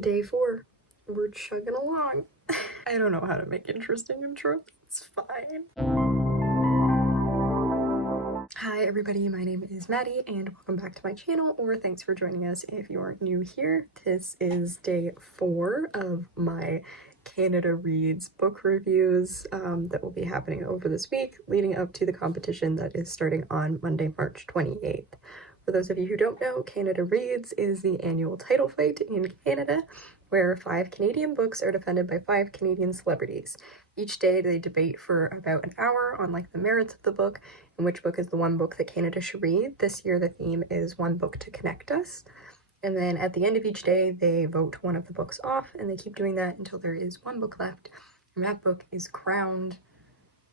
Day 4. We're chugging along. I don't know how to make interesting intros. It's fine. Hi everybody, my name is Maddie and welcome back to my channel, or thanks for joining us if you are new here. This is day 4 of my Canada Reads book reviews that will be happening over this week, leading up to the competition that is starting on Monday, March 28th. For those of you who don't know, Canada Reads is the annual title fight in Canada, where 5 Canadian books are defended by 5 Canadian celebrities. Each day they debate for about an hour on the merits of the book and which book is the one book that Canada should read. This year the theme is One Book to Connect Us. And then at the end of each day they vote one of the books off, and they keep doing that until there is one book left, and that book is crowned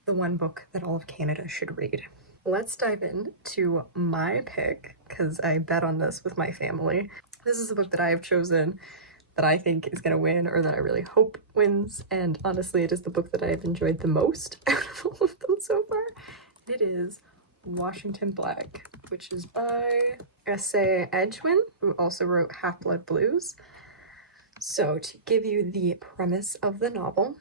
the one book that all of Canada should read. Let's dive into my pick, because I bet on this with my family. This is a book that I have chosen that I think is going to win, or that I really hope wins, and honestly it is the book that I have enjoyed the most out of all of them so far. It is Washington Black, which is by S.A. Edgwin, who also wrote Half-Blood Blues. So to give you the premise of the novel,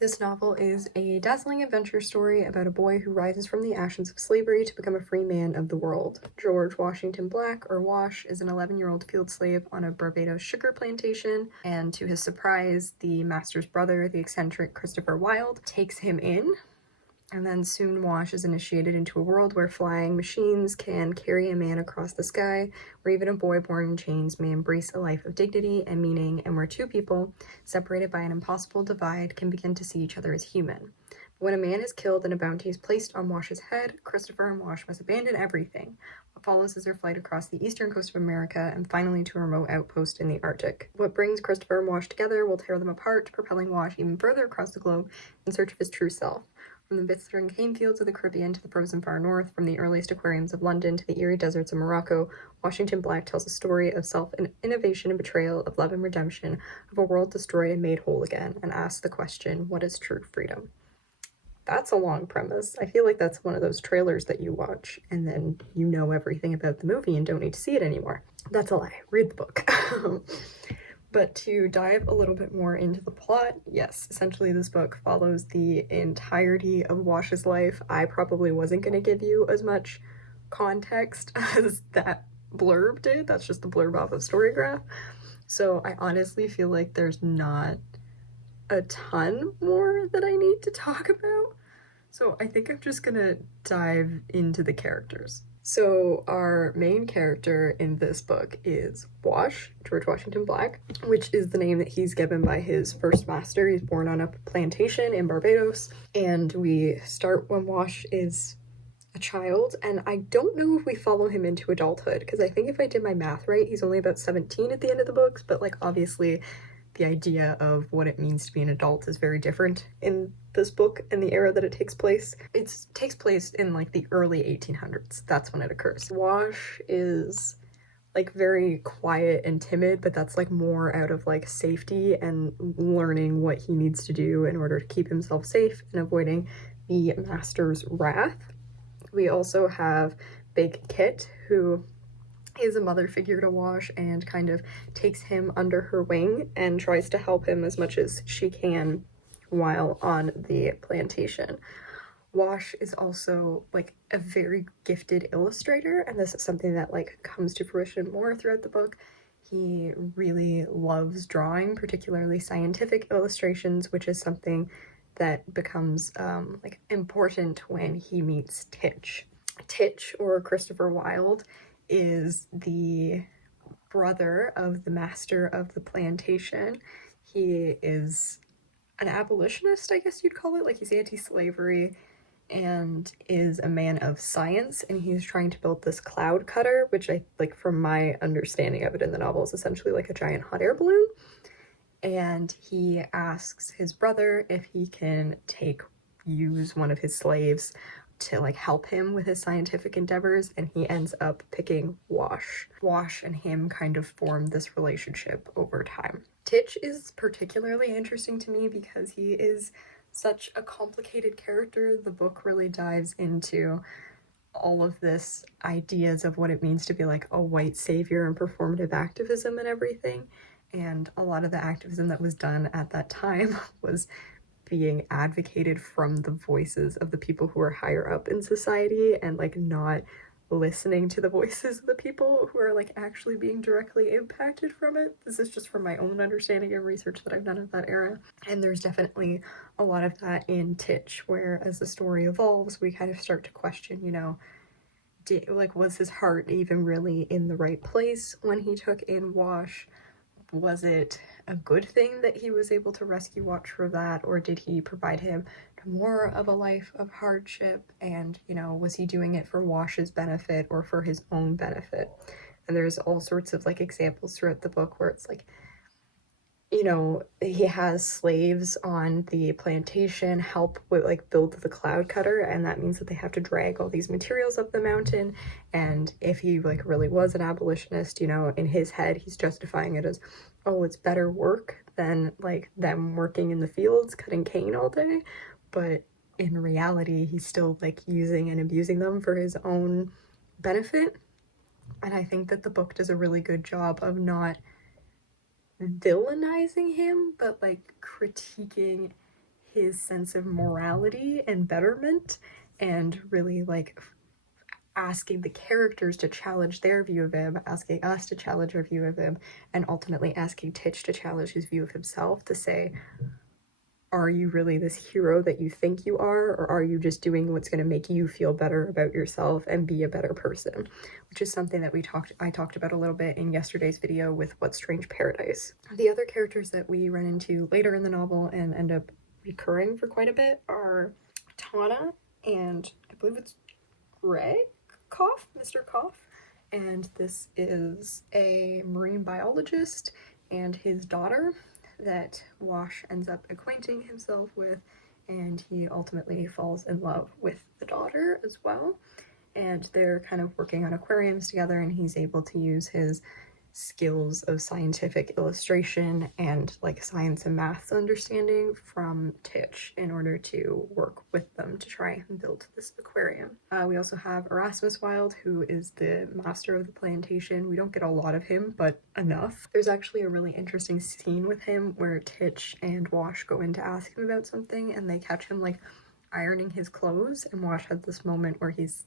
this novel is a dazzling adventure story about a boy who rises from the ashes of slavery to become a free man of the world. George Washington Black, or Wash, is an 11-year-old field slave on a Barbados sugar plantation, and to his surprise, the master's brother, the eccentric Christopher Wilde, takes him in. And then soon Wash is initiated into a world where flying machines can carry a man across the sky, where even a boy born in chains may embrace a life of dignity and meaning, and where two people, separated by an impossible divide, can begin to see each other as human. But when a man is killed and a bounty is placed on Wash's head, Christopher and Wash must abandon everything. What follows is their flight across the eastern coast of America and finally to a remote outpost in the Arctic. What brings Christopher and Wash together will tear them apart, propelling Wash even further across the globe in search of his true self. From the blistering cane fields of the Caribbean to the frozen far north, from the earliest aquariums of London to the eerie deserts of Morocco, Washington Black tells a story of self-innovation and betrayal, of love and redemption, of a world destroyed and made whole again, and asks the question, what is true freedom? That's a long premise. I feel like that's one of those trailers that you watch and then you know everything about the movie and don't need to see it anymore. That's a lie. Read the book. But to dive a little bit more into the plot, yes, essentially this book follows the entirety of Wash's life. I probably wasn't going to give you as much context as that blurb did. That's just the blurb off of Storygraph. So I honestly feel like there's not a ton more that I need to talk about. So I think I'm just gonna dive into the characters. So our main character in this book is Wash, George Washington Black, which is the name that he's given by his first master. He's born on a plantation in Barbados, and we start when Wash is a child, and I don't know if we follow him into adulthood, because I think if I did my math right, he's only about 17 at the end of the books, but obviously the idea of what it means to be an adult is very different in this book and the era that it takes place. It takes place in the early 1800s. That's when it occurs. Wash is very quiet and timid, but that's more out of safety and learning what he needs to do in order to keep himself safe and avoiding the master's wrath. We also have Big Kit, who is a mother figure to Wash and kind of takes him under her wing and tries to help him as much as she can while on the plantation. Wash is also a very gifted illustrator, and this is something that comes to fruition more throughout the book. He really loves drawing, particularly scientific illustrations, which is something that becomes important when he meets Titch. Titch, or Christopher Wilde, is the brother of the master of the plantation. He is an abolitionist, I guess you'd call it. He's anti-slavery and is a man of science, and he's trying to build this cloud cutter, which I from my understanding of it in the novel is essentially a giant hot air balloon. And he asks his brother if he can use one of his slaves to help him with his scientific endeavors, and he ends up picking Wash. Wash and him kind of form this relationship over time. Titch is particularly interesting to me because he is such a complicated character. The book really dives into all of this ideas of what it means to be a white savior and performative activism and everything. and a lot of the activism that was done at that time was being advocated from the voices of the people who are higher up in society, and like not listening to the voices of the people who are like actually being directly impacted from it. This is just from my own understanding and research that I've done of that era. And there's definitely a lot of that in Titch, where as the story evolves, we kind of start to question, you know, was his heart even really in the right place when he took in Wash? Was it a good thing that he was able to rescue Watch for that, or did he provide him more of a life of hardship? And, you know, was he doing it for Wash's benefit or for his own benefit? And there's all sorts of like examples throughout the book where it's like, you know, he has slaves on the plantation help with like build the cloud cutter, and that means that they have to drag all these materials up the mountain. And if he like really was an abolitionist, you know, in his head he's justifying it as, oh, it's better work than like them working in the fields cutting cane all day. But in reality he's still like using and abusing them for his own benefit. And I think that the book does a really good job of not villainizing him, but like critiquing his sense of morality and betterment, and really like asking the characters to challenge their view of him, asking us to challenge our view of him, and ultimately asking Titch to challenge his view of himself, to say, are you really this hero that you think you are, or are you just doing what's going to make you feel better about yourself and be a better person? Which is something that I talked about a little bit in yesterday's video with What Strange Paradise. The other characters that we run into later in the novel and end up recurring for quite a bit are Tana and I believe it's Greg Koff, Mr. Koff. And this is a marine biologist and his daughter that Wash ends up acquainting himself with, and he ultimately falls in love with the daughter as well. And they're kind of working on aquariums together, and he's able to use his skills of scientific illustration and like science and maths understanding from Titch in order to work with them to try and build this aquarium. We also have Erasmus Wild, who is the master of the plantation. We don't get a lot of him, but enough. There's actually a really interesting scene with him where Titch and Wash go in to ask him about something, and they catch him like ironing his clothes, and Wash has this moment where he's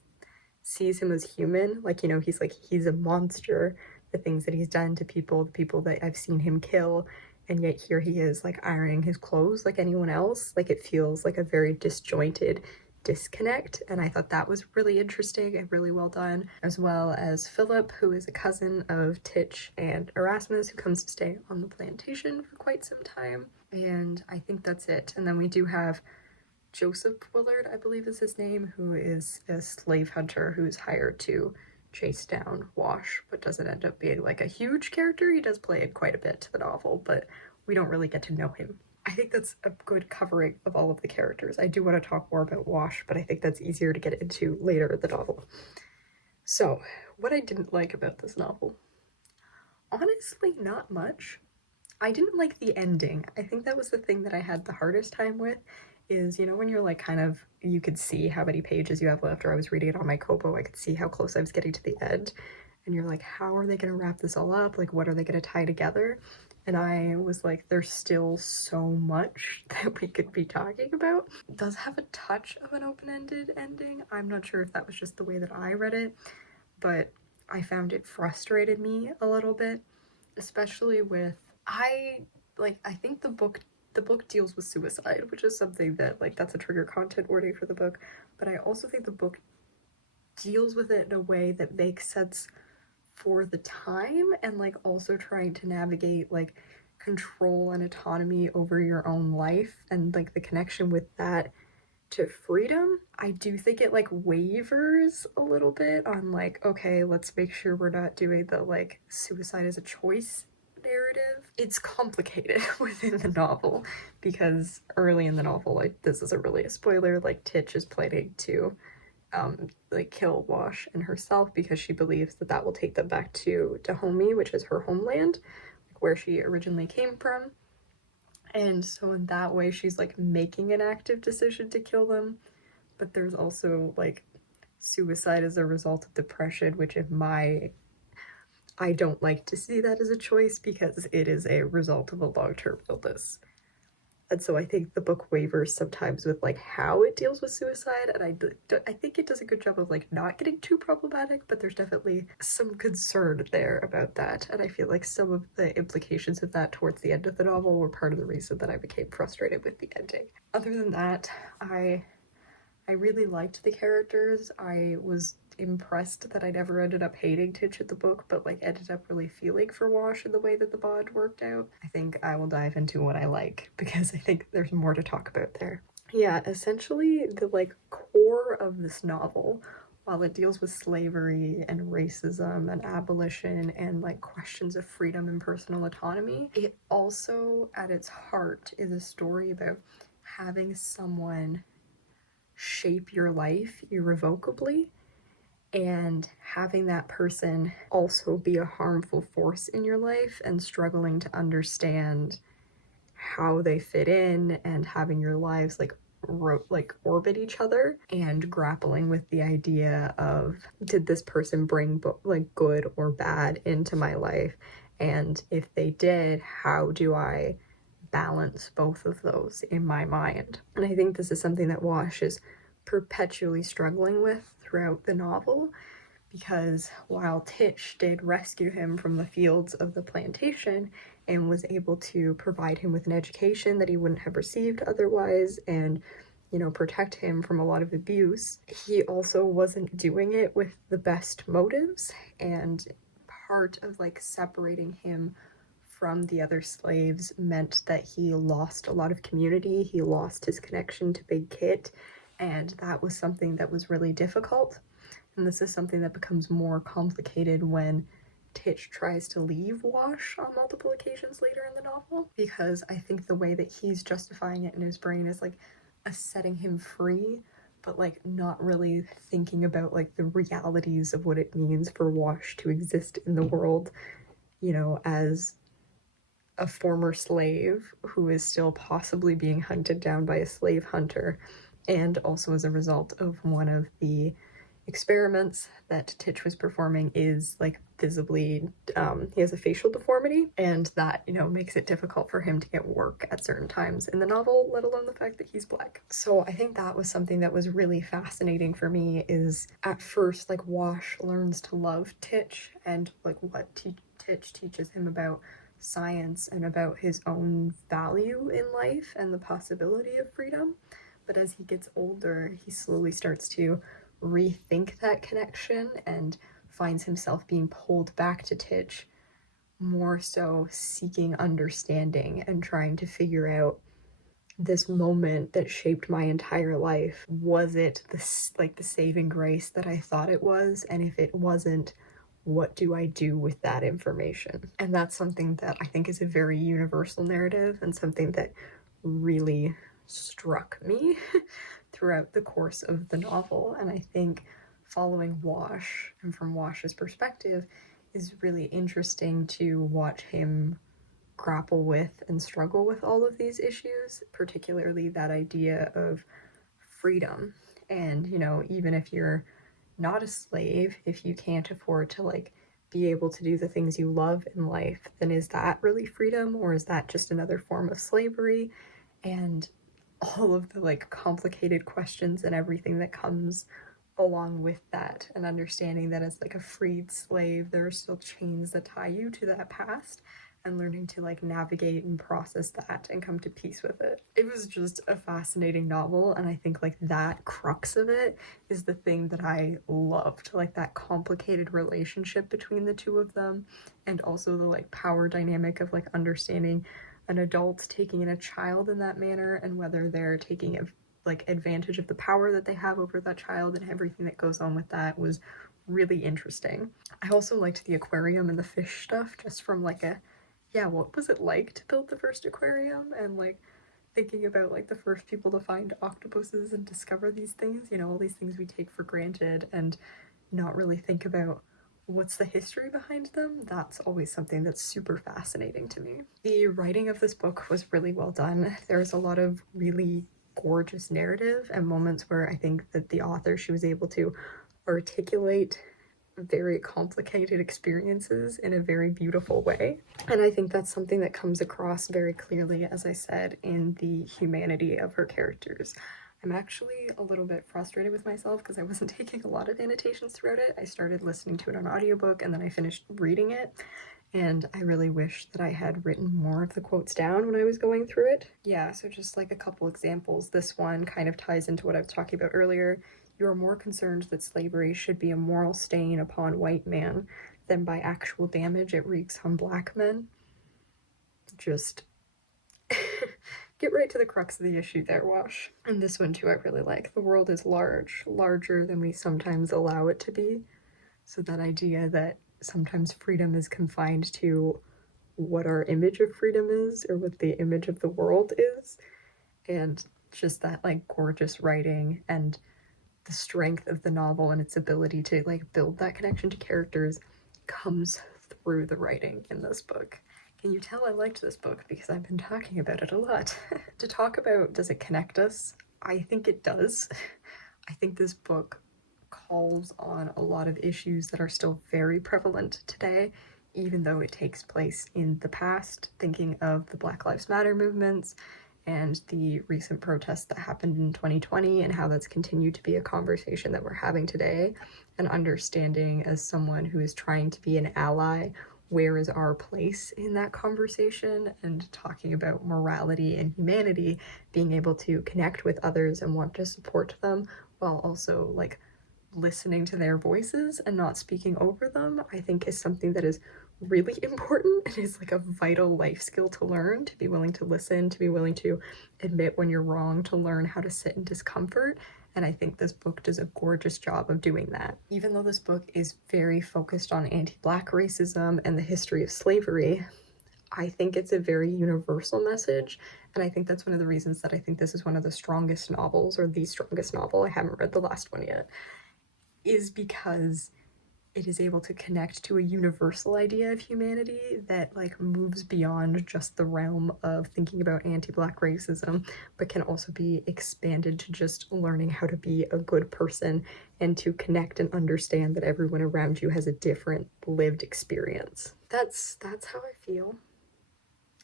sees him as human, like, you know, he's a monster, the things that he's done to people, the people that I've seen him kill, and yet here he is like ironing his clothes like anyone else. Like, it feels like a very disjointed disconnect, and I thought that was really interesting and really well done. As well as Philip, who is a cousin of Titch and Erasmus, who comes to stay on the plantation for quite some time. And I think that's it. And then we do have Joseph Willard, I believe is his name, who is a slave hunter who's hired to chase down Wash, but doesn't end up being like a huge character. He does play in quite a bit to the novel, but we don't really get to know him. I think that's a good covering of all of the characters. I do want to talk more about Wash, but I think that's easier to get into later in the novel. So, what I didn't like about this novel? Honestly, not much. I didn't like the ending. I think that was the thing that I had the hardest time with, is, you know, when you're like kind of, you could see how many pages you have left, or I was reading it on my Kobo, I could see how close I was getting to the end, and you're like, how are they going to wrap this all up? Like, what are they going to tie together? And I was like, there's still so much that we could be talking about. It does have a touch of an open-ended ending. I'm not sure if that was just the way that I read it, but I found it frustrated me a little bit, especially with, I think the book deals with suicide, which is something that, like, that's a trigger content warning for the book, but I also think the book deals with it in a way that makes sense for the time, and like also trying to navigate like control and autonomy over your own life, and like the connection with that to freedom. I do think it like wavers a little bit on like, okay, let's make sure we're not doing the like suicide as a choice narrative. It's complicated within the novel, because early in the novel, like, this isn't really a spoiler, like Titch is planning to like kill Wash and herself because she believes that that will take them back to Dahomey, which is her homeland, like where she originally came from. And so in that way she's like making an active decision to kill them, but there's also like suicide as a result of depression, which I don't like to see that as a choice because it is a result of a long-term illness. And so I think the book wavers sometimes with like how it deals with suicide, and I think it does a good job of like not getting too problematic, but there's definitely some concern there about that. And I feel like some of the implications of that towards the end of the novel were part of the reason that I became frustrated with the ending. Other than that, I really liked the characters. I was impressed that I never ended up hating Titch in the book, but like ended up really feeling for Wash in the way that the bond worked out. I think I will dive into what I like because I think there's more to talk about there. Yeah, essentially the like core of this novel, while it deals with slavery and racism and abolition and like questions of freedom and personal autonomy, it also at its heart is a story about having someone shape your life irrevocably and having that person also be a harmful force in your life and struggling to understand how they fit in and having your lives like orbit each other and grappling with the idea of, did this person bring like good or bad into my life, and if they did, how do I balance both of those in my mind? And I think this is something that Wash is perpetually struggling with throughout the novel, because while Titch did rescue him from the fields of the plantation and was able to provide him with an education that he wouldn't have received otherwise and, you know, protect him from a lot of abuse, he also wasn't doing it with the best motives. And part of like separating him from the other slaves meant that he lost a lot of community, he lost his connection to Big Kit, and that was something that was really difficult. And this is something that becomes more complicated when Titch tries to leave Wash on multiple occasions later in the novel, because I think the way that he's justifying it in his brain is like a setting him free, but like not really thinking about like the realities of what it means for Wash to exist in the world, you know, as a former slave who is still possibly being hunted down by a slave hunter, and also as a result of one of the experiments that Titch was performing is like visibly, he has a facial deformity, and that, you know, makes it difficult for him to get work at certain times in the novel, let alone the fact that he's Black. So I think that was something that was really fascinating for me, is at first like Wash learns to love Titch and like what Titch teaches him about science and about his own value in life and the possibility of freedom. But as he gets older, he slowly starts to rethink that connection and finds himself being pulled back to Titch, more so seeking understanding and trying to figure out, this moment that shaped my entire life, was it this like the saving grace that I thought it was? And if it wasn't, what do I do with that information? And that's something that I think is a very universal narrative and something that really struck me throughout the course of the novel. And I think following Wash and from Wash's perspective is really interesting to watch him grapple with and struggle with all of these issues, particularly that idea of freedom. And, you know, even if you're not a slave, if you can't afford to like be able to do the things you love in life, then is that really freedom, or is that just another form of slavery? And all of the like complicated questions and everything that comes along with that, and understanding that as like a freed slave there are still chains that tie you to that past, and learning to like navigate and process that and come to peace with it. It was just a fascinating novel, and I think like that crux of it is the thing that I loved, like that complicated relationship between the two of them, and also the like power dynamic of like understanding an adult taking in a child in that manner, and whether they're taking like advantage of the power that they have over that child, and everything that goes on with that was really interesting. I also liked the aquarium and the fish stuff, just from like a, yeah, what was it like to build the first aquarium, and like thinking about like the first people to find octopuses and discover these things, you know, all these things we take for granted and not really think about what's the history behind them. That's always something that's super fascinating to me. The writing of this book was really well done. There's a lot of really gorgeous narrative and moments where I think that the author, she was able to articulate very complicated experiences in a very beautiful way. And I think that's something that comes across very clearly, as I said, in the humanity of her characters. I'm actually a little bit frustrated with myself because I wasn't taking a lot of annotations throughout it. I started listening to it on audiobook and then I finished reading it, and I really wish that I had written more of the quotes down when I was going through it. Yeah, so just like a couple examples. This one kind of ties into what I was talking about earlier. You are more concerned that slavery should be a moral stain upon white man than by actual damage it wreaks on black men. Just get right to the crux of the issue there, Wash. And this one too I really like. The world is large, larger than we sometimes allow it to be. So that idea that sometimes freedom is confined to what our image of freedom is, or what the image of the world is. And just that like gorgeous writing and the strength of the novel and its ability to like build that connection to characters comes through the writing in this book. Can you tell I liked this book because I've been talking about it a lot? To talk about, does it connect us? I think it does. I think this book calls on a lot of issues that are still very prevalent today, even though it takes place in the past, thinking of the Black Lives Matter movements and the recent protests that happened in 2020 and how that's continued to be a conversation that we're having today, and understanding as someone who is trying to be an ally, where is our place in that conversation, and talking about morality and humanity, being able to connect with others and want to support them while also like listening to their voices and not speaking over them, I think is something that is really important. It is like a vital life skill to learn, to be willing to listen, to be willing to admit when you're wrong, to learn how to sit in discomfort. And I think this book does a gorgeous job of doing that. Even though this book is very focused on anti-Black racism and the history of slavery, I think it's a very universal message, and I think that's one of the reasons that I think this is one of the strongest novels, or the strongest novel. I haven't read the last one yet, is because it is able to connect to a universal idea of humanity that like moves beyond just the realm of thinking about anti-Black racism, but can also be expanded to just learning how to be a good person and to connect and understand that everyone around you has a different lived experience. That's how I feel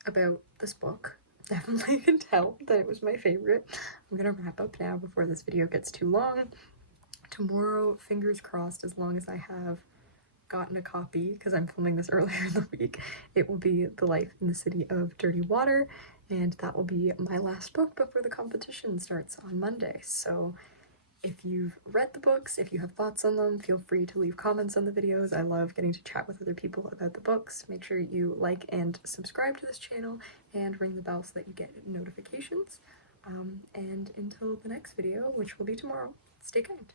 about this book. Definitely can tell that it was my favorite. I'm gonna wrap up now before this video gets too long. Tomorrow, fingers crossed, as long as I have gotten a copy, because I'm filming this earlier in the week, it will be The Life in the City of Dirty Water, and that will be my last book before the competition starts on Monday. So if you've read the books, if you have thoughts on them, feel free to leave comments on the videos. I love getting to chat with other people about the books. Make sure you like and subscribe to this channel and ring the bell so that you get notifications. And until the next video, which will be tomorrow, stay kind.